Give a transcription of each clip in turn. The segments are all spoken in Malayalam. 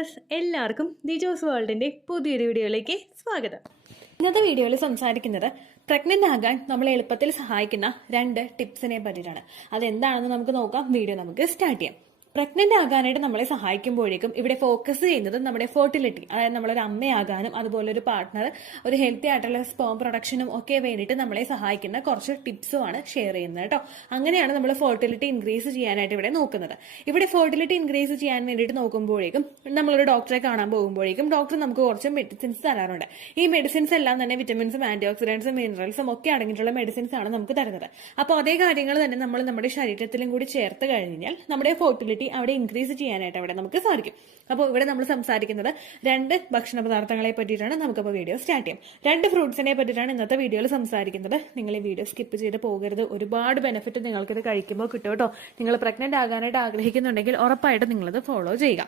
വ്യൂവേഴ്സ്, എല്ലാവർക്കും ദിജോസ് വേൾഡിന്റെ പുതിയൊരു വീഡിയോയിലേക്ക് സ്വാഗതം. ഇന്നത്തെ വീഡിയോയിൽ സംസാരിക്കുന്നത് പ്രഗ്നന്റ് ആകാൻ നമ്മളെ എളുപ്പത്തിൽ സഹായിക്കുന്ന 2 ടിപ്സിനെ പറ്റിയിട്ടാണ്. അതെന്താണെന്ന് നമുക്ക് നോക്കാം. വീഡിയോ നമുക്ക് സ്റ്റാർട്ട് ചെയ്യാം. പ്രഗ്നന്റ് ആകാനായിട്ട് നമ്മളെ സഹായിക്കുമ്പോഴേക്കും ഇവിടെ ഫോക്കസ് ചെയ്യുന്നത് നമ്മുടെ ഫെർട്ടിലിറ്റി, അതായത് നമ്മളൊരു അമ്മയാകാനും അതുപോലെ ഒരു പാർട്ട്ണർ ഒരു ഹെൽത്തി ആയിട്ടുള്ള സ്പേം പ്രൊഡക്ഷനും ഒക്കെ വേണ്ടിയിട്ട് നമ്മളെ സഹായിക്കുന്ന കുറച്ച് ടിപ്സുമാണ് ഷെയർ ചെയ്യുന്നത് കേട്ടോ. അങ്ങനെയാണ് നമ്മൾ ഫെർട്ടിലിറ്റി ഇൻക്രീസ് ചെയ്യാനായിട്ട് ഇവിടെ നോക്കുന്നത്. ഇവിടെ ഫെർട്ടിലിറ്റി ഇൻക്രീസ് ചെയ്യാൻ വേണ്ടിയിട്ട് നോക്കുമ്പോഴേക്കും നമ്മളൊരു ഡോക്ടറെ കാണാൻ പോകുമ്പോഴേക്കും ഡോക്ടർ നമുക്ക് കുറച്ച് മെഡിസിൻസ് തരാറുണ്ട്. ഈ മെഡിസിൻസ് എല്ലാം തന്നെ വിറ്റമിൻസും ആന്റി ഓക്സിഡൻസും മിനറൽസും ഒക്കെ അടങ്ങിയിട്ടുള്ള മെഡിസിൻസ് ആണ് നമുക്ക് തരുന്നത്. അപ്പോൾ അതേ കാര്യങ്ങൾ തന്നെ നമ്മൾ നമ്മുടെ ശരീരത്തിലും കൂടി ചേർത്ത് കഴിഞ്ഞാൽ നമ്മുടെ ഫെർട്ടിലിറ്റി അവിടെ ഇൻക്രീസ് ചെയ്യാനായിട്ട് അവിടെ നമുക്ക് സാധിക്കും. അപ്പോൾ ഇവിടെ നമ്മൾ സംസാരിക്കുന്നത് 2 ഭക്ഷണ പദാർത്ഥങ്ങളെ പറ്റിയിട്ടാണ്. നമുക്കപ്പോൾ വീഡിയോ സ്റ്റാർട്ട് ചെയ്യാം. 2 ഫ്രൂട്ട്സിനെ പറ്റിയിട്ടാണ് ഇന്നത്തെ വീഡിയോയിൽ സംസാരിക്കുന്നത്. നിങ്ങൾ ഈ വീഡിയോ സ്കിപ്പ് ചെയ്ത് പോകരുത്. ഒരുപാട് ബെനിഫിറ്റ് നിങ്ങൾക്കിത് കഴിക്കുമ്പോൾ കിട്ടും കേട്ടോ. നിങ്ങൾ പ്രഗ്നന്റ് ആകാനായിട്ട് ആഗ്രഹിക്കുന്നുണ്ടെങ്കിൽ ഉറപ്പായിട്ടും നിങ്ങളത് ഫോളോ ചെയ്യുക.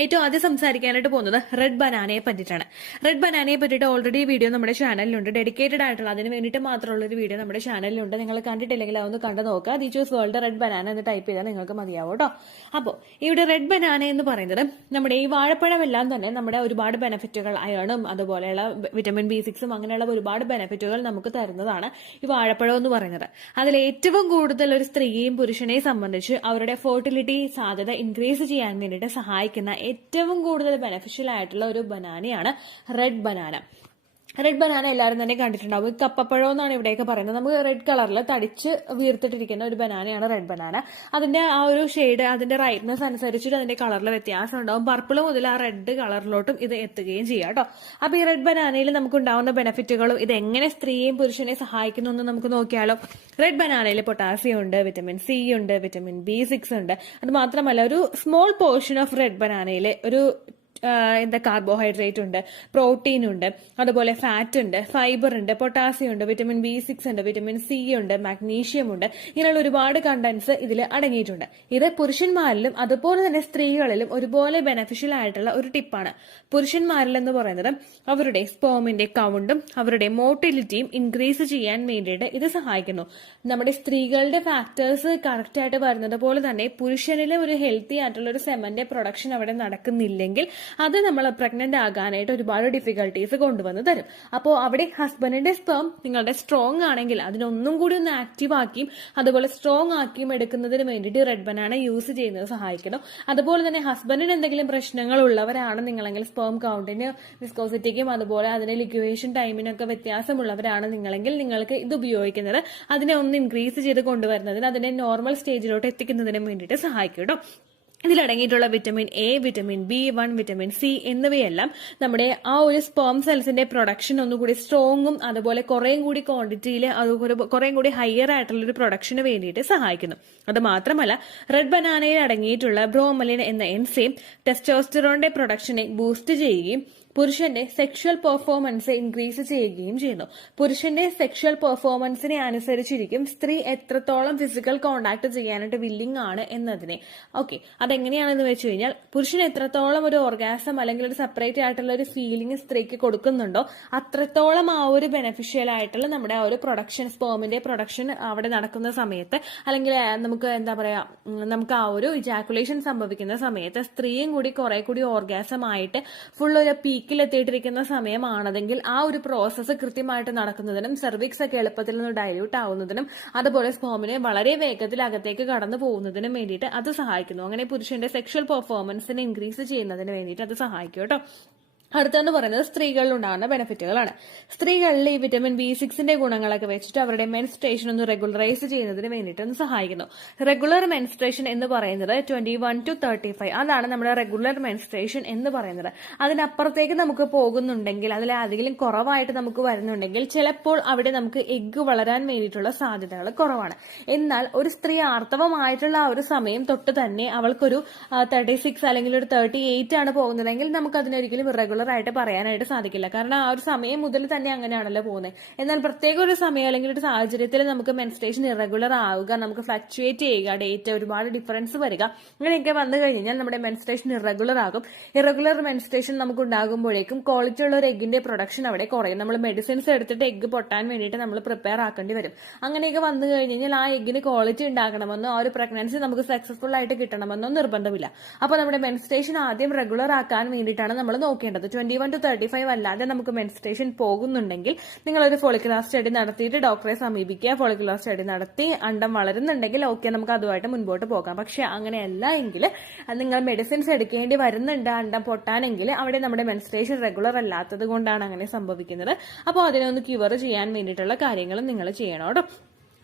ഏറ്റവും ആദ്യം സംസാരിക്കാനായിട്ട് പോകുന്നത് റെഡ് ബനാനയെ പറ്റിയിട്ടാണ്. റെഡ് ബനാനയെ പറ്റിയിട്ട് ഓൾറെഡി വീഡിയോ നമ്മുടെ ചാനലിലുണ്ട്. ഡെഡിക്കേറ്റഡ് ആയിട്ടുള്ള അതിന് വേണ്ടിയിട്ട് മാത്രമുള്ള ഒരു വീഡിയോ നമ്മുടെ ചാനലിലുണ്ട്. നിങ്ങൾ കണ്ടിട്ടില്ലെങ്കിൽ അതൊന്ന് കണ്ടു നോക്കുക. ദിജോസ് വേൾഡ് റെഡ് ബനാന എന്ന് ടൈപ്പ് ചെയ്താൽ നിങ്ങൾക്ക് മതിയാവും കേട്ടോ. അപ്പോൾ ഇവിടെ റെഡ് ബനാന എന്ന് പറയുന്നത് നമ്മുടെ ഈ വാഴപ്പഴമെല്ലാം തന്നെ നമ്മുടെ ഒരുപാട് ബെനിഫിറ്റുകൾ, അയണും അതുപോലെയുള്ള വിറ്റമിൻ B6 അങ്ങനെയുള്ള ഒരുപാട് ബെനിഫിറ്റുകൾ നമുക്ക് തരുന്നതാണ് ഈ വാഴപ്പഴം എന്ന് പറയുന്നത്. അതിൽ ഏറ്റവും കൂടുതൽ ഒരു സ്ത്രീയെയും പുരുഷനെയും സംബന്ധിച്ച് അവരുടെ ഫെർട്ടിലിറ്റി സാധ്യത ഇൻക്രീസ് ചെയ്യാൻ വേണ്ടിയിട്ട് സഹായിക്കുന്ന ഏറ്റവും കൂടുതൽ ബെനിഫിഷ്യൽ ആയിട്ടുള്ള ഒരു ബനാനയാണ് റെഡ് ബനാന. റെഡ് ബനാന എല്ലാവരും തന്നെ കണ്ടിട്ടുണ്ടാവും. കപ്പപ്പഴം എന്നാണ് ഇവിടെയൊക്കെ പറയുന്നത്. നമുക്ക് റെഡ് കളറിൽ തടിച്ച് വീർത്തിട്ടിരിക്കുന്ന ഒരു ബനാനയാണ് റെഡ് ബനാന. അതിന്റെ ആ ഒരു ഷെയ്ഡ്, അതിന്റെ റൈറ്റ്നസ് അനുസരിച്ചിട്ട് അതിന്റെ കളറിൽ വ്യത്യാസം ഉണ്ടാവും. പർപ്പിൾ മുതൽ ആ റെഡ് കളറിലോട്ടും ഇത് എത്തുകയും ചെയ്യാം കേട്ടോ. അപ്പൊ ഈ റെഡ് ബനാനയിൽ നമുക്ക് ഉണ്ടാവുന്ന ബെനിഫിറ്റുകളും ഇത് എങ്ങനെ സ്ത്രീയെയും പുരുഷനെയും സഹായിക്കുന്നു എന്ന് നമുക്ക് നോക്കിയാലോ. റെഡ് ബനാനയിൽ പൊട്ടാസ്യം ഉണ്ട്, വിറ്റമിൻ C ഉണ്ട്, വിറ്റമിൻ B6 ഉണ്ട്. അത് മാത്രമല്ല ഒരു സ്മോൾ പോർഷൻ ഓഫ് റെഡ് ബനാനയിലെ ഒരു കാർബോഹൈഡ്രേറ്റ് ഉണ്ട്, പ്രോട്ടീൻ ഉണ്ട്, അതുപോലെ ഫാറ്റ് ഉണ്ട്, ഫൈബർ ഉണ്ട്, പൊട്ടാസ്യം ഉണ്ട്, വിറ്റമിൻ B6 ഉണ്ട്, വിറ്റമിൻ C ഉണ്ട്, മാഗ്നീഷ്യം ഉണ്ട്. ഇങ്ങനെയുള്ള ഒരുപാട് കണ്ടന്റ്സ് ഇതിൽ അടങ്ങിയിട്ടുണ്ട്. ഇത് പുരുഷന്മാരിലും അതുപോലെ തന്നെ സ്ത്രീകളിലും ഒരുപോലെ ബെനിഫിഷ്യൽ ആയിട്ടുള്ള ഒരു ടിപ്പാണ്. പുരുഷന്മാരിൽ എന്ന് പറയുന്നത് അവരുടെ സ്പേമിന്റെ കൗണ്ടും അവരുടെ മോട്ടിലിറ്റിയും ഇൻക്രീസ് ചെയ്യാൻ വേണ്ടിയിട്ട് ഇത് സഹായിക്കുന്നു. നമ്മുടെ സ്ത്രീകളുടെ ഫാക്ടേഴ്സ് കറക്റ്റ് ആയിട്ട് വരുന്നത് പോലെ തന്നെ പുരുഷനിലെ ഒരു ഹെൽത്തി ആയിട്ടുള്ള ഒരു സെമന്റെ പ്രൊഡക്ഷൻ അവിടെ നടക്കുന്നില്ലെങ്കിൽ അത് നമ്മൾ പ്രഗ്നന്റ് ആകാനായിട്ട് ഒരുപാട് ഡിഫിക്കൽട്ടീസ് കൊണ്ടുവന്ന് തരും. അപ്പോൾ അവിടെ ഹസ്ബൻഡിന്റെ സ്പേം നിങ്ങളുടെ സ്ട്രോങ് ആണെങ്കിൽ അതിനൊന്നും കൂടി ഒന്ന് ആക്റ്റീവ് ആക്കിയും അതുപോലെ സ്ട്രോങ് ആക്കിയും എടുക്കുന്നതിന് വേണ്ടിയിട്ട് റെഡ് ബനാന യൂസ് ചെയ്യുന്നത് സഹായിക്കുന്നു. അതുപോലെ തന്നെ ഹസ്ബൻഡിന് എന്തെങ്കിലും പ്രശ്നങ്ങൾ ഉള്ളവരാണ് നിങ്ങളെങ്കിൽ, സ്പേം കൗണ്ടിന് വിസ്കോസിറ്റിക്കും അതുപോലെ അതിന്റെ ലിക്വിഡേഷൻ ടൈമിനൊക്കെ വ്യത്യാസമുള്ളവരാണ് നിങ്ങളെങ്കിൽ, നിങ്ങൾക്ക് ഇത് ഉപയോഗിക്കുന്നത് അതിനെ ഒന്ന് ഇൻക്രീസ് ചെയ്ത് കൊണ്ടുവരുന്നതിന്, അതിനെ നോർമൽ സ്റ്റേജിലോട്ട് എത്തിക്കുന്നതിനും വേണ്ടിയിട്ട് സഹായിക്കും കേട്ടോ. ഇതിലടങ്ങിയിട്ടുള്ള vitamin A, vitamin B1, vitamin C എന്നിവയെല്ലാം നമ്മുടെ ആ ഒരു സ്പേം സെൽസിന്റെ പ്രൊഡക്ഷൻ ഒന്നുകൂടി സ്ട്രോങ്ങും അതുപോലെ കുറേയും കൂടി ക്വാണ്ടിറ്റിയിൽ കുറേയും കൂടി ഹയർ ആയിട്ടുള്ള ഒരു പ്രൊഡക്ഷന് വേണ്ടിയിട്ട് സഹായിക്കുന്നു. അത് മാത്രമല്ല റെഡ് ബനാനയിൽ അടങ്ങിയിട്ടുള്ള ബ്രോമലിൻ എന്ന എൻസൈം ടെസ്റ്റോസ്റ്ററോണിന്റെ പ്രൊഡക്ഷനെ ബൂസ്റ്റ് ചെയ്യുകയും പുരുഷന്റെ സെക്ഷൽ പെർഫോമൻസ് ഇൻക്രീസ് ചെയ്യുകയും ചെയ്യുന്നു. പുരുഷന്റെ സെക്ഷൽ പെർഫോമൻസിനെ അനുസരിച്ചിരിക്കും സ്ത്രീ എത്രത്തോളം ഫിസിക്കൽ കോണ്ടാക്ട് ചെയ്യാനായിട്ട് വില്ലിംഗ് ആണ് എന്നതിനെ. ഓക്കെ, അതെങ്ങനെയാണെന്ന് വെച്ച് കഴിഞ്ഞാൽ പുരുഷൻ എത്രത്തോളം ഒരു ഓർഗാസം അല്ലെങ്കിൽ ഒരു സെപ്പറേറ്റ് ആയിട്ടുള്ള ഒരു ഫീലിംഗ് സ്ത്രീക്ക് കൊടുക്കുന്നുണ്ടോ അത്രത്തോളം ആ ഒരു ബെനിഫിഷ്യൽ ആയിട്ടുള്ള നമ്മുടെ ആ ഒരു പ്രൊഡക്ഷൻ, സ്പേമിന്റെ പ്രൊഡക്ഷൻ അവിടെ നടക്കുന്ന സമയത്ത്, അല്ലെങ്കിൽ നമുക്ക് എന്താ പറയാ, നമുക്ക് ആ ഒരു ഇജാക്കുലേഷൻ സംഭവിക്കുന്ന സമയത്ത് സ്ത്രീയും കൂടി കുറെ കൂടി ഓർഗാസം ആയിട്ട് ഫുൾ ഒരു പീക്കിലെത്തിയിട്ടിരിക്കുന്ന സമയമാണതെങ്കിൽ ആ ഒരു പ്രോസസ്സ് കൃത്യമായിട്ട് നടക്കുന്നതിനും സെർവിക്സ് ഒക്കെ എളുപ്പത്തിൽ നിന്ന് ഡൈല്യൂട്ട് ആവുന്നതിനും അതുപോലെ സ്പേമിനെ വളരെ വേഗത്തിൽ അകത്തേക്ക് കടന്നു പോകുന്നതിനും വേണ്ടിയിട്ട് അത് സഹായിക്കുന്നു. അങ്ങനെ പുരുഷന്റെ സെക്ഷൽ പെർഫോമൻസിനെ ഇൻക്രീസ് ചെയ്യുന്നതിന് വേണ്ടിയിട്ട് അത് സഹായിക്കും കേട്ടോ. അടുത്തെന്ന് പറയുന്നത് സ്ത്രീകളിൽ ഉണ്ടാകുന്ന ബെനിഫിറ്റുകളാണ്. സ്ത്രീകളിൽ ഈ വിറ്റമിൻ B6 ഗുണങ്ങളൊക്കെ വെച്ചിട്ട് അവരുടെ മെൻസ്ട്രേഷൻ ഒന്ന് റെഗുലറൈസ് ചെയ്യുന്നതിന് വേണ്ടിയിട്ട് ഒന്ന് സഹായിക്കുന്നു. റെഗുലർ മെൻസ്ട്രേഷൻ എന്ന് പറയുന്നത് 21 to 35, അതാണ് നമ്മുടെ റെഗുലർ മെൻസ്ട്രേഷൻ എന്ന് പറയുന്നത്. അതിനപ്പുറത്തേക്ക് നമുക്ക് പോകുന്നുണ്ടെങ്കിൽ, അതിലധികം കുറവായിട്ട് നമുക്ക് വരുന്നുണ്ടെങ്കിൽ ചിലപ്പോൾ അവിടെ നമുക്ക് എഗ്ഗ് വളരാൻ വേണ്ടിയിട്ടുള്ള സാധ്യതകൾ കുറവാണ്. എന്നാൽ ഒരു സ്ത്രീ ആർത്തവമായിട്ടുള്ള ആ ഒരു സമയം തൊട്ട് തന്നെ അവൾക്കൊരു 36 അല്ലെങ്കിൽ ഒരു 38 ആണ് പോകുന്നതെങ്കിൽ നമുക്ക് അതിനൊരിക്കലും ഇറഗുലർ പർട്ടിക്കുലർ ആയിട്ട് പറയാനായിട്ട് സാധിക്കില്ല. കാരണം ആ ഒരു സമയം മുതൽ തന്നെ അങ്ങനെയാണല്ലോ പോകുന്നത്. എന്നാൽ പ്രത്യേക ഒരു സമയം അല്ലെങ്കിൽ ഒരു സാഹചര്യത്തിൽ നമുക്ക് മെൻസ്ട്രേഷൻ ഇറഗുലർ ആവുക, നമുക്ക് ഫ്ലക്ച്വേറ്റ് ചെയ്യുക, ഡേറ്റ് ഒരുപാട് ഡിഫറൻസ് വരിക, അങ്ങനെയൊക്കെ വന്നു കഴിഞ്ഞാൽ നമ്മുടെ മെൻസ്ട്രേഷൻ ഇറഗുലർ ആകും. ഇറഗുലർ മെൻസ്ട്രേഷൻ നമുക്ക് ഉണ്ടാകുമ്പോഴേക്കും ക്വാളിറ്റി ഉള്ള ഒരു എഗ്ഗിന്റെ പ്രൊഡക്ഷൻ അവിടെ കുറയും. നമ്മൾ മെഡിസിൻസ് എടുത്തിട്ട് എഗ്ഗ് പൊട്ടാൻ വേണ്ടിയിട്ട് നമ്മൾ പ്രിപ്പയർ ആക്കേണ്ടി വരും. അങ്ങനെയൊക്കെ വന്നു കഴിഞ്ഞാൽ ആ എഗ്ഗിന് ക്വാളിറ്റി ഉണ്ടാകണമെന്നോ ആ ഒരു പ്രഗ്നൻസി നമുക്ക് സക്സസ്ഫുൾ ആയിട്ട് കിട്ടണമെന്നോ നിർബന്ധമില്ല. അപ്പോൾ നമ്മുടെ മെൻസ്ട്രേഷൻ ആദ്യം റെഗുലർ ആക്കാൻ വേണ്ടിയിട്ടാണ് നമ്മൾ നോക്കേണ്ടത്. 21 to 35 അല്ലാതെ നമുക്ക് മെൻസ്ട്രേഷൻ പോകുന്നുണ്ടെങ്കിൽ നിങ്ങളൊരു ഫോളിക്കുലർ സ്റ്റഡി നടത്തിയിട്ട് ഡോക്ടറെ സമീപിക്കുക. ഫോളിക്കുലർ സ്റ്റഡി നടത്തി അണ്ടം വളരുന്നുണ്ടെങ്കിൽ ഓക്കെ, നമുക്ക് അതുമായിട്ട് മുൻപോട്ട് പോകാം. പക്ഷെ അങ്ങനെയല്ല എങ്കിൽ നിങ്ങൾ മെഡിസിൻസ് എടുക്കേണ്ടി വരുന്നുണ്ട് അണ്ടം പൊട്ടാനെങ്കിൽ അവിടെ നമ്മുടെ മെൻസ്ട്രേഷൻ റെഗുലർ അല്ലാത്തത് കൊണ്ടാണ് അങ്ങനെ സംഭവിക്കുന്നത്. അപ്പോൾ അതിനെ ഒന്ന് ക്യൂർ ചെയ്യാൻ വേണ്ടിയിട്ടുള്ള കാര്യങ്ങളും നിങ്ങൾ ചെയ്യണം കേട്ടോ.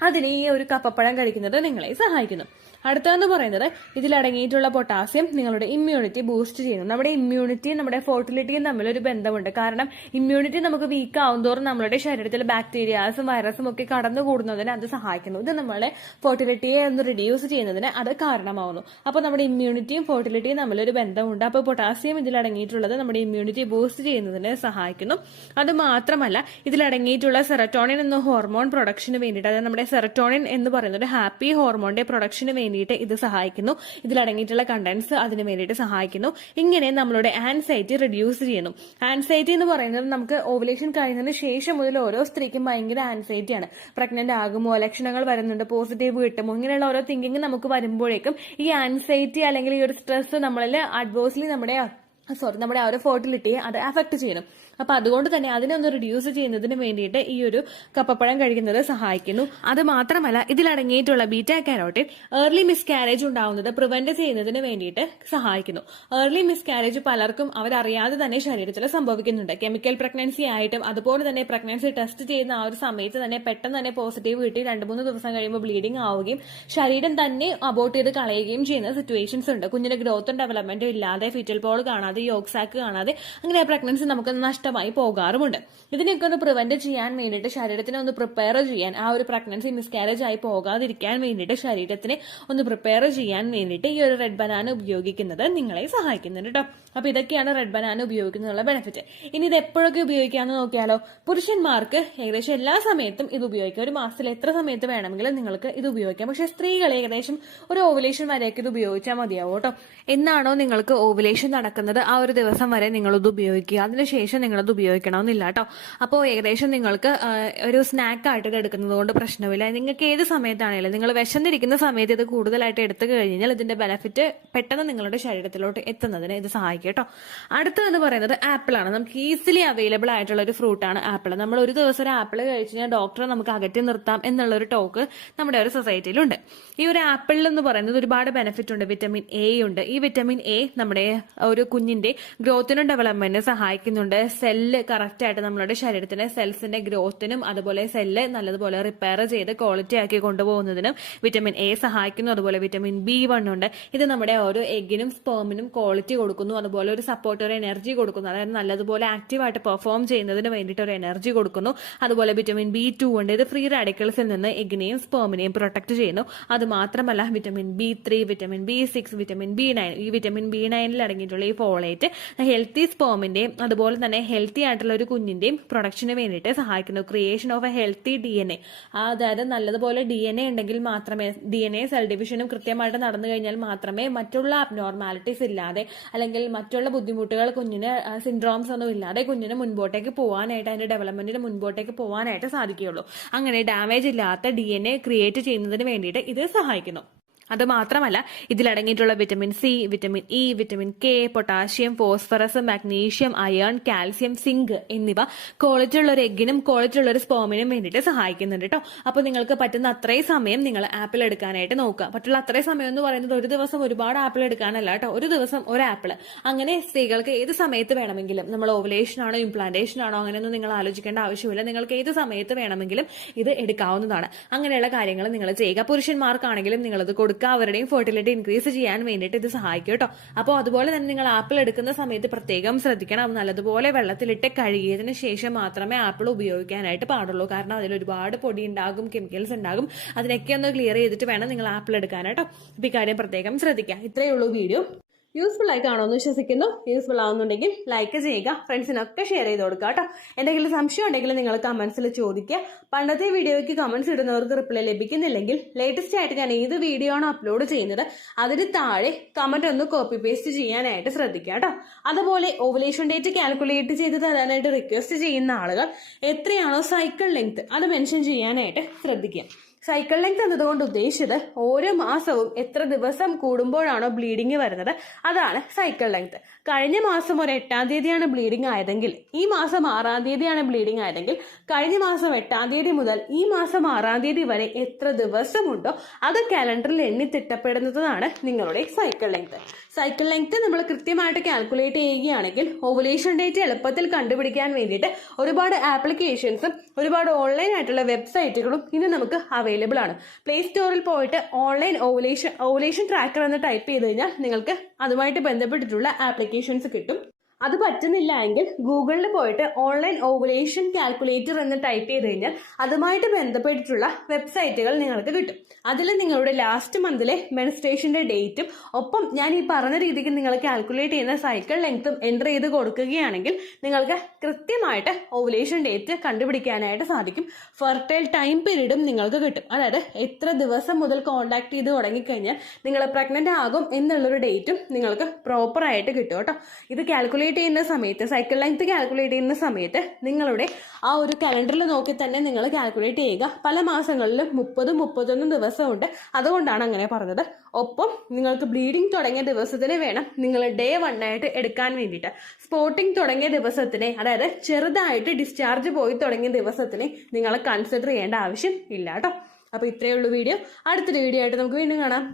അതിന് ഈ ഒരു കപ്പപ്പഴം കഴിക്കുന്നത് നിങ്ങളെ സഹായിക്കുന്നു. അടുത്തതെന്ന് പറയുന്നത് ഇതിലടങ്ങിയിട്ടുള്ള പൊട്ടാസ്യം നിങ്ങളുടെ ഇമ്മ്യൂണിറ്റി ബൂസ്റ്റ് ചെയ്യുന്നു. നമ്മുടെ ഇമ്മ്യൂണിറ്റിയും നമ്മുടെ ഫോർട്ടിലിറ്റിയും തമ്മിലൊരു ബന്ധമുണ്ട്. കാരണം ഇമ്മ്യൂണിറ്റി നമുക്ക് വീക്ക് ആവുന്നതോറും നമ്മുടെ ശരീരത്തിൽ ബാക്ടീരിയാസും വൈറസും ഒക്കെ കടന്നുകൂടുന്നതിന് അത് സഹായിക്കുന്നു. ഇത് നമ്മളെ ഫോർട്ടിലിറ്റിയെ ഒന്ന് റിഡ്യൂസ് ചെയ്യുന്നതിന് അത് കാരണമാവുന്നു. അപ്പോൾ നമ്മുടെ ഇമ്മ്യൂണിറ്റിയും ഫോർട്ടിലിറ്റിയും തമ്മിലൊരു ബന്ധമുണ്ട്. അപ്പോൾ പൊട്ടാസ്യം ഇതിലടങ്ങിയിട്ടുള്ളത് നമ്മുടെ ഇമ്മ്യൂണിറ്റി ബൂസ്റ്റ് ചെയ്യുന്നതിന് സഹായിക്കുന്നു. അത് മാത്രമല്ല ഇതിലടങ്ങിയിട്ടുള്ള സെറട്ടോണിൻ എന്ന ഹോർമോൺ പ്രൊഡക്ഷന് വേണ്ടിയിട്ട്, അതായത് നമ്മുടെ സെറട്ടോണിൻ എന്ന് പറയുന്നത് ഹാപ്പി ഹോർമോണിന്റെ പ്രൊഡക്ഷന് വേണ്ടിയിട്ട് ഇത് സഹായിക്കുന്നു. ഇതിലടങ്ങിയിട്ടുള്ള കണ്ടന്റ്സ് അതിന് വേണ്ടിയിട്ട് സഹായിക്കുന്നു. ഇങ്ങനെ നമ്മളുടെ ആൻസൈറ്റി റിഡ്യൂസ് ചെയ്യുന്നു. ആൻസൈറ്റി എന്ന് പറയുന്നത് നമുക്ക് ഓവുലേഷൻ കഴിഞ്ഞതിന് ശേഷം മുതൽ ഓരോ സ്ത്രീക്കും ഭയങ്കര ആൻസൈറ്റിയാണ്. പ്രഗ്നന്റ് ആകുമോ, ലക്ഷണങ്ങൾ വരുന്നുണ്ട്, പോസിറ്റീവ് കിട്ടുമോ, ഇങ്ങനെയുള്ള ഓരോ തിങ്കിങ് നമുക്ക് വരുമ്പോഴേക്കും ഈ ആൻസൈറ്റി അല്ലെങ്കിൽ ഈ ഒരു സ്ട്രെസ് നമ്മളിൽ അഡ്വേഴ്സ്ലി നമ്മുടെ ആ ഒരു ഫോർട്ടിലിറ്റിയെ അത് അഫക്ട് ചെയ്യണം. അപ്പൊ അതുകൊണ്ട് തന്നെ അതിനെ ഒന്ന് റിഡ്യൂസ് ചെയ്യുന്നതിന് വേണ്ടിയിട്ട് ഈ ഒരു കപ്പപ്പഴം കഴിക്കുന്നത് സഹായിക്കുന്നു. അത് മാത്രമല്ല ഇതിലടങ്ങിയിട്ടുള്ള ബീറ്റാ കാരോട്ടിൻ ഏർലി മിസ്കാരേജ് ഉണ്ടാവുന്നത് പ്രിവെന്റ് ചെയ്യുന്നതിന് വേണ്ടിയിട്ട് സഹായിക്കുന്നു. ഏർലി മിസ്കാരേജ് പലർക്കും അവരറിയാതെ തന്നെ ശരീരത്തിൽ സംഭവിക്കുന്നുണ്ട്. കെമിക്കൽ പ്രഗ്നൻസി ആയിട്ടും അതുപോലെ തന്നെ പ്രഗ്നൻസി ടെസ്റ്റ് ചെയ്യുന്ന ആ ഒരു സമയത്ത് തന്നെ പെട്ടെന്ന് തന്നെ പോസിറ്റീവ് കിട്ടി 2-3 ദിവസം കഴിയുമ്പോൾ ബ്ലീഡിംഗ് ആവുകയും ശരീരം തന്നെ അബോർട്ട് ചെയ്ത് കളയുകയും ചെയ്യുന്ന സിറ്റുവേഷൻസ് ഉണ്ട്. കുഞ്ഞിന് ഗ്രോത്തും ഡെവലപ്മെന്റും ഇല്ലാതെ, ഫീറ്റൽ പോൾ കാണാതെ, യോഗ് സാക്ക് കാണാതെ അങ്ങനെ പ്രഗ്നൻസി നമുക്ക് നഷ്ടമായി പോകാറുമുണ്ട്. ഇതിനൊക്കെ ഒന്ന് പ്രിവെന്റ് ചെയ്യാൻ വേണ്ടിയിട്ട്, ശരീരത്തിനെ ഒന്ന് പ്രിപ്പയർ ചെയ്യാൻ, ആ ഒരു പ്രഗ്നൻസി മിസ്കാരേജ് ആയി പോകാതിരിക്കാൻ വേണ്ടിയിട്ട് ശരീരത്തിനെ ഒന്ന് പ്രിപ്പയർ ചെയ്യാൻ വേണ്ടിയിട്ട് ഈ ഒരു റെഡ് ബനാന ഉപയോഗിക്കുന്നത് നിങ്ങളെ സഹായിക്കുന്നുണ്ട് കേട്ടോ. അപ്പൊ ഇതൊക്കെയാണ് റെഡ് ബനാന ഉപയോഗിക്കുന്നതിനുള്ള ബെനിഫിറ്റ്. ഇനി ഇത് എപ്പോഴൊക്കെ ഉപയോഗിക്കാമെന്ന് നോക്കിയാലോ. പുരുഷന്മാർക്ക് ഏകദേശം എല്ലാ സമയത്തും ഇത് ഉപയോഗിക്കാം. ഒരു മാസത്തിൽ എത്ര സമയത്ത് വേണമെങ്കിലും നിങ്ങൾക്ക് ഇത് ഉപയോഗിക്കാം. പക്ഷെ സ്ത്രീകൾ ഏകദേശം ഒരു ഓവുലേഷൻ വരെയൊക്കെ ഇത് ഉപയോഗിച്ചാൽ മതിയാവും കേട്ടോ. എന്നാണോ നിങ്ങൾക്ക് ഓവുലേഷൻ നടക്കുന്നത് ആ ഒരു ദിവസം വരെ നിങ്ങളിത് ഉപയോഗിക്കുക. അതിനുശേഷം നിങ്ങളത് ഉപയോഗിക്കണമെന്നില്ല കേട്ടോ. അപ്പോൾ ഏകദേശം നിങ്ങൾക്ക് ഒരു സ്നാക്കായിട്ട് ഇത് എടുക്കുന്നത് കൊണ്ട് പ്രശ്നമില്ല. നിങ്ങൾക്ക് ഏത് സമയത്താണെങ്കിലും നിങ്ങൾ വിശന്നിരിക്കുന്ന സമയത്ത് ഇത് കൂടുതലായിട്ട് എടുത്തു കഴിഞ്ഞാൽ ഇതിന്റെ ബെനിഫിറ്റ് പെട്ടെന്ന് നിങ്ങളുടെ ശരീരത്തിലോട്ട് എത്തുന്നതിന് ഇത് സഹായിക്കും കേട്ടോ. അടുത്തതെന്ന് പറയുന്നത് ആപ്പിളാണ്. നമുക്ക് ഈസിലി അവൈലബിൾ ആയിട്ടുള്ള ഒരു ഫ്രൂട്ടാണ് ആപ്പിൾ. നമ്മൾ ഒരു ദിവസം ഒരു ആപ്പിൾ കഴിച്ചു കഴിഞ്ഞാൽ ഡോക്ടറെ നമുക്ക് അകറ്റി നിർത്താം എന്നുള്ളൊരു ടോക്ക് നമ്മുടെ ഒരു സൊസൈറ്റിയിലുണ്ട്. ഈ ഒരു ആപ്പിളിൽ എന്ന് പറയുന്നത് ഒരുപാട് ബെനിഫിറ്റ് ഉണ്ട്. വിറ്റമിൻ എ ഉണ്ട്. ഈ വിറ്റമിൻ എ നമ്മുടെ ഒരു കുഞ്ഞിന്റെ ഗ്രോത്തിനും ഡെവലപ്മെന്റിനും സഹായിക്കുന്നുണ്ട്. സെല്ല് കറക്റ്റ് ആയിട്ട് നമ്മളുടെ ശരീരത്തിന്റെ സെൽസിന്റെ ഗ്രോത്തിനും അതുപോലെ സെല്ല് നല്ലതുപോലെ റിപ്പയർ ചെയ്ത് ക്വാളിറ്റി ആക്കി കൊണ്ടുപോകുന്നതിനും വിറ്റമിൻ എ സഹായിക്കുന്നു. അതുപോലെ വിറ്റമിൻ B1 ഉണ്ട്. ഇത് നമ്മുടെ ഓരോ എഗ്ഗിനും സ്പേമിനും ക്വാളിറ്റി കൊടുക്കുന്നു. അതുപോലെ ഒരു സപ്പോർട്ട്, ഒരു എനർജി കൊടുക്കുന്നു. അതായത് നല്ലതുപോലെ ആക്റ്റീവായിട്ട് പെർഫോം ചെയ്യുന്നതിന് വേണ്ടിയിട്ട് ഒരു എനർജി കൊടുക്കുന്നു. അതുപോലെ വിറ്റമിൻ B2 ഉണ്ട്. ഇത് ഫ്രീ റാഡിക്കൽസിൽ നിന്ന് എഗ്ഗിനെയും സ്പേമിനെയും പ്രൊട്ടക്ട് ചെയ്യുന്നു. അത് മാത്രമല്ല vitamin B3, vitamin B6, vitamin B9, ഈ വിറ്റമിൻ B9 അടങ്ങിയിട്ടുള്ള ഈ ഫോളേറ്റ് ഹെൽത്തി സ്പേമിന്റെയും അതുപോലെ തന്നെ ഹെൽത്തി ആയിട്ടുള്ള ഒരു കുഞ്ഞിന്റെയും പ്രൊഡക്ഷന് വേണ്ടിയിട്ട് സഹായിക്കുന്നു. Creation of A healthy DNA, അതായത് നല്ലതുപോലെ DNA ഉണ്ടെങ്കിൽ മാത്രമേ, DNA സെൽ ഡിവിഷനും കൃത്യമായിട്ട് നടന്നു കഴിഞ്ഞാൽ മാത്രമേ മറ്റുള്ള അബ്നോർമാലിറ്റീസ് ഇല്ലാതെ അല്ലെങ്കിൽ മറ്റുള്ള ബുദ്ധിമുട്ടുകൾ കുഞ്ഞിന് സിൻഡ്രോംസ് ഒന്നും ഇല്ലാതെ കുഞ്ഞിന് മുൻപോട്ടേക്ക് പോകാനായിട്ട്, അതിന്റെ ഡെവലപ്മെന്റിന് മുൻപോട്ടേക്ക് പോകാനായിട്ട് സാധിക്കുകയുള്ളൂ. അങ്ങനെ ഡാമേജ് ഇല്ലാത്ത DNA ക്രിയേറ്റ് ചെയ്യുന്നതിന് വേണ്ടിയിട്ട് ഇത് സഹായിക്കുന്നു. അത് മാത്രമല്ല ഇതിലടങ്ങിയിട്ടുള്ള vitamin C, vitamin E, vitamin K, potassium, phosphorus, magnesium, iron, calcium, zinc എന്നിവ ക്വാളിറ്റി ഉള്ള ഒരു എഗ്ഗിനും ക്വാളിറ്റി ഉള്ള ഒരു സ്പേമിനും വേണ്ടിയിട്ട് സഹായിക്കുന്നുണ്ട് കേട്ടോ. അപ്പോൾ നിങ്ങൾക്ക് പറ്റുന്ന അത്രയും സമയം നിങ്ങൾ ആപ്പിൾ എടുക്കാനായിട്ട് നോക്കുക. പറ്റുള്ള അത്രയും സമയം എന്ന് പറയുന്നത് ഒരു ദിവസം ഒരുപാട് ആപ്പിൾ എടുക്കാനല്ല കേട്ടോ. ഒരു ദിവസം ഒരു ആപ്പിൾ. അങ്ങനെ സ്ത്രീകൾക്ക് ഏത് സമയത്ത് വേണമെങ്കിലും, നമ്മൾ ഓവുലേഷൻ ആണോ ഇംപ്ലാന്റേഷൻ ആണോ അങ്ങനെയൊന്നും നിങ്ങൾ ആലോചിക്കേണ്ട ആവശ്യമില്ല. നിങ്ങൾക്ക് ഏത് സമയത്ത് വേണമെങ്കിലും ഇത് എടുക്കാവുന്നതാണ്. അങ്ങനെയുള്ള കാര്യങ്ങൾ നിങ്ങൾ ചെയ്യുക. പുരുഷന്മാർക്കാണെങ്കിലും നിങ്ങളത് കൊടുക്കുക. അവരുടെയും ഫെർട്ടിലിറ്റി ഇൻക്രീസ് ചെയ്യാൻ വേണ്ടിയിട്ട് ഇത് സഹായിക്കും കേട്ടോ. അപ്പോൾ അതുപോലെ തന്നെ നിങ്ങൾ ആപ്പിൾ എടുക്കുന്ന സമയത്ത് പ്രത്യേകം ശ്രദ്ധിക്കണം. നല്ലതുപോലെ വെള്ളത്തിലിട്ട് കഴുകിയതിന് ശേഷം മാത്രമേ ആപ്പിൾ ഉപയോഗിക്കാനായിട്ട് പാടുള്ളൂ. കാരണം അതിൽ ഒരുപാട് പൊടി ഉണ്ടാകും, കെമിക്കൽസ് ഉണ്ടാകും. അതിനൊക്കെ ഒന്ന് ക്ലിയർ ചെയ്തിട്ട് വേണം നിങ്ങൾ ആപ്പിൾ എടുക്കാനായിട്ടോ. അപ്പോൾ ഈ കാര്യം പ്രത്യേകം ശ്രദ്ധിക്കുക. ഇത്രയേ ഉള്ളൂ വീഡിയോ. യൂസ്ഫുൾ ആയി കാണുമെന്ന് വിശ്വസിക്കുന്നു. യൂസ്ഫുൾ ആവുന്നുണ്ടെങ്കിൽ ലൈക്ക് ചെയ്യുക, ഫ്രണ്ട്സിനൊക്കെ ഷെയർ ചെയ്ത് കൊടുക്കുക കേട്ടോ. എന്തെങ്കിലും സംശയം ഉണ്ടെങ്കിൽ നിങ്ങൾ കമന്റ്സിൽ ചോദിക്കുക. പണ്ടത്തെ വീഡിയോയ്ക്ക് കമന്റ്സ് ഇടുന്നവർക്ക് റിപ്ലൈ ലഭിക്കുന്നില്ലെങ്കിൽ ലേറ്റസ്റ്റ് ആയിട്ട് ഞാൻ ഏത് വീഡിയോ ആണോ അപ്ലോഡ് ചെയ്യുന്നത് അതിന് താഴെ കമന്റ് ഒന്ന് കോപ്പി പേസ്റ്റ് ചെയ്യാനായിട്ട് ശ്രദ്ധിക്കുക കേട്ടോ. അതുപോലെ ഓവുലേഷൻ ഡേറ്റ് കാൽക്കുലേറ്റ് ചെയ്ത് തരാനായിട്ട് റിക്വസ്റ്റ് ചെയ്യുന്ന ആളുകൾ എത്രയാണോ സൈക്കിൾ ലെങ്ത് അത് മെൻഷൻ ചെയ്യാനായിട്ട് ശ്രദ്ധിക്കുക. സൈക്കിൾ ലെങ്ത് എന്നതുകൊണ്ട് ഉദ്ദേശിച്ചത് ഓരോ മാസവും എത്ര ദിവസം കൂടുമ്പോഴാണോ ബ്ലീഡിങ് വരുന്നത് അതാണ് സൈക്കിൾ ലെങ്ത്. കഴിഞ്ഞ മാസം ഒരു 8-ാം തീയതിയാണ് ബ്ലീഡിങ് ആയതെങ്കിൽ ഈ മാസം 6-ാം തീയതിയാണ് ബ്ലീഡിങ് ആയതെങ്കിൽ കഴിഞ്ഞ മാസം 8-ാം തീയതി മുതൽ ഈ മാസം 6-ാം തീയതി വരെ എത്ര ദിവസമുണ്ടോ അത് കാലണ്ടറിൽ എണ്ണി തിട്ടപ്പെടുന്നതാണ് നിങ്ങളുടെ സൈക്കിൾ ലെങ്ത്. സൈക്കിൾ ലെങ്ത് നമ്മൾ കൃത്യമായിട്ട് കാൽക്കുലേറ്റ് ചെയ്യുകയാണെങ്കിൽ ഓവുലേഷൻ ഡേറ്റ് എളുപ്പത്തിൽ കണ്ടുപിടിക്കാൻ വേണ്ടിയിട്ട് ഒരുപാട് ആപ്ലിക്കേഷൻസും ഒരുപാട് ഓൺലൈൻ ആയിട്ടുള്ള വെബ്സൈറ്റുകളും ഇന്ന് നമുക്ക് അവൈലബിൾ ആണ്. പ്ലേ സ്റ്റോറിൽ പോയിട്ട് ഓൺലൈൻ ഓവുലേഷൻ ട്രാക്കർ എന്ന് ടൈപ്പ് ചെയ്ത് കഴിഞ്ഞാൽ നിങ്ങൾക്ക് അതുമായിട്ട് ബന്ധപ്പെട്ടിട്ടുള്ള ആപ്ലിക്കേഷൻസ് കിട്ടും. അത് പറ്റുന്നില്ല എങ്കിൽ ഗൂഗിളിൽ പോയിട്ട് ഓൺലൈൻ ഓവുലേഷൻ കാൽക്കുലേറ്റർ എന്ന് ടൈപ്പ് ചെയ്ത് കഴിഞ്ഞാൽ അതുമായിട്ട് ബന്ധപ്പെട്ടിട്ടുള്ള വെബ്സൈറ്റുകൾ നിങ്ങൾക്ക് കിട്ടും. അതിൽ നിങ്ങളുടെ ലാസ്റ്റ് മന്തിലെ മെൻസ്ട്രേഷന്റെ ഡേറ്റും ഒപ്പം ഞാൻ ഈ പറഞ്ഞ രീതിക്ക് നിങ്ങൾ കാൽക്കുലേറ്റ് ചെയ്യുന്ന സൈക്കിൾ ലെങ്ത്തും എൻ്റർ ചെയ്ത് കൊടുക്കുകയാണെങ്കിൽ നിങ്ങൾക്ക് കൃത്യമായിട്ട് ഓവുലേഷൻ ഡേറ്റ് കണ്ടുപിടിക്കാനായിട്ട് സാധിക്കും. ഫെർട്ടൈൽ ടൈം പീരീഡും നിങ്ങൾക്ക് കിട്ടും. അതായത് എത്ര ദിവസം മുതൽ കോണ്ടാക്ട് ചെയ്ത് തുടങ്ങിക്കഴിഞ്ഞാൽ നിങ്ങൾ പ്രഗ്നന്റ് ആകും എന്നുള്ളൊരു ഡേറ്റും നിങ്ങൾക്ക് പ്രോപ്പറായിട്ട് കിട്ടും കേട്ടോ. ഇത് കാൽക്കുലേറ്റ് ചെയ്യുന്ന സമയത്ത് സൈക്കിൾ ലെങ്ത് കാൽക്കുലേറ്റ് ചെയ്യുന്ന സമയത്ത് നിങ്ങളുടെ ആ ഒരു കലണ്ടറിൽ നോക്കി തന്നെ നിങ്ങൾ കാൽക്കുലേറ്റ് ചെയ്യുക. പല മാസങ്ങളിലും 30-31 ദിവസമുണ്ട്, അതുകൊണ്ടാണ് അങ്ങനെ പറഞ്ഞത്. ഒപ്പം നിങ്ങൾക്ക് ബ്ലീഡിങ് തുടങ്ങിയ ദിവസത്തിന് വേണം നിങ്ങൾ ഡേ 1 ആയിട്ട് എടുക്കാൻ വേണ്ടിയിട്ട്. സ്പോട്ടിങ് തുടങ്ങിയ ദിവസത്തിനെ, അതായത് ചെറുതായിട്ട് ഡിസ്ചാർജ് പോയി തുടങ്ങിയ ദിവസത്തിനെ നിങ്ങൾ കൺസിഡർ ചെയ്യേണ്ട ആവശ്യം ഇല്ല കേട്ടോ. അപ്പോൾ ഇത്രയേ ഉള്ളൂ വീഡിയോ. അടുത്തൊരു വീഡിയോ ആയിട്ട് നമുക്ക് വീണ്ടും കാണാം.